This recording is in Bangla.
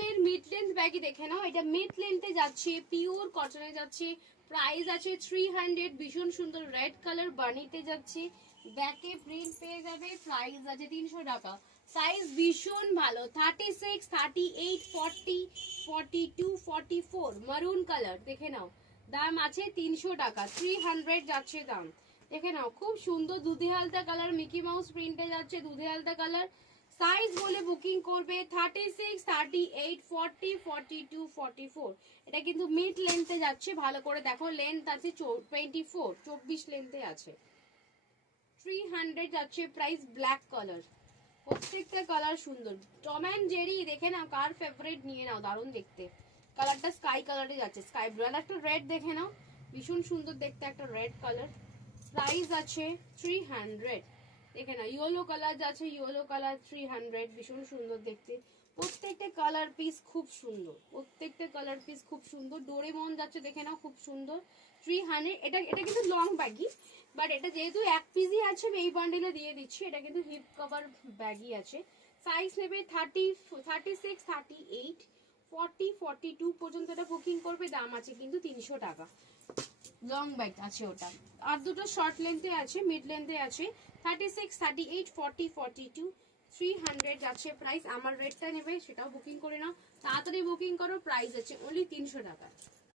কটনের মিড লেন্থ ব্যাগই দেখে নাও, এটা মিড লেন্থে যাচ্ছে, পিওর কটনে যাচ্ছে, প্রাইস আছে 300। ভীষণ সুন্দর রেড কালার বানিতে যাচ্ছে, ব্যাকে প্রিন্ট পেয়ে যাবে, প্রাইস আছে 300 টাকা। সাইজ ভীষণ ভালো, 36, 38, 40, 42, 44 মারুন কালার দেখে নাও, দাম আছে 300 টাকা, 300 যাচ্ছে দাম। দেখে নাও খুব সুন্দর দুধে হালতা কালার, মিকি মাউস প্রিন্টে যাচ্ছে, দুধে হালতা কালার। সাইজ বলে বুকিং করবে 36, 38, 40, 42, 44। এটা কিন্তু মিড লেন্থে যাচ্ছে, ভালো করে দেখো লেন্থ আছে 24 লেন্থে আছে। 300 যাচ্ছে প্রাইস, ব্ল্যাক কালার, প্রত্যেকটা কালার সুন্দর। টম অ্যান্ড জেরি দেখে নাও, কার ফেভারিট নিয়ে নাও, দারুণ দেখতে। কালারটা স্কাই কালারে যাচ্ছে, স্কাই ব্লু। একটা রেড দেখে নাও, ভীষণ সুন্দর দেখতে একটা রেড কালার, প্রাইস আছে 300। দেখে না ইয়েলো কালার যাচ্ছে, ইয়েলো কালার 300, ভীষণ সুন্দর দেখতে। প্রত্যেকটা কালার পিস খুব সুন্দর, প্রত্যেকটা কালার পিস খুব সুন্দর। ডোরেমন যাচ্ছে দেখে নাও, খুব সুন্দর, 300। এটা এটা কিন্তু লং ব্যাগই, বাট এটা যেহেতু এক পিসই আছে এই বান্ডেলে দিয়ে দিচ্ছি। এটা কিন্তু হিপ কভার ব্যাগই আছে। সাইজ নেবে 36, 38, 40, 42 পর্যন্ত এটা বুকিং করবে, দাম আছে কিন্তু 300 টাকা। লং ব্যাগ আছে ওটা, আর দুটো শর্ট লেন্থে আছে, মিড লেন্থে আছে, 36, 38, 40, 42, 300 যাচ্ছে প্রাইস। আমার রেটটা নেবে সেটাও বুকিং করে নাও, তাড়াতাড়ি বুকিং করো, প্রাইস আছে অনলি 300 টাকা।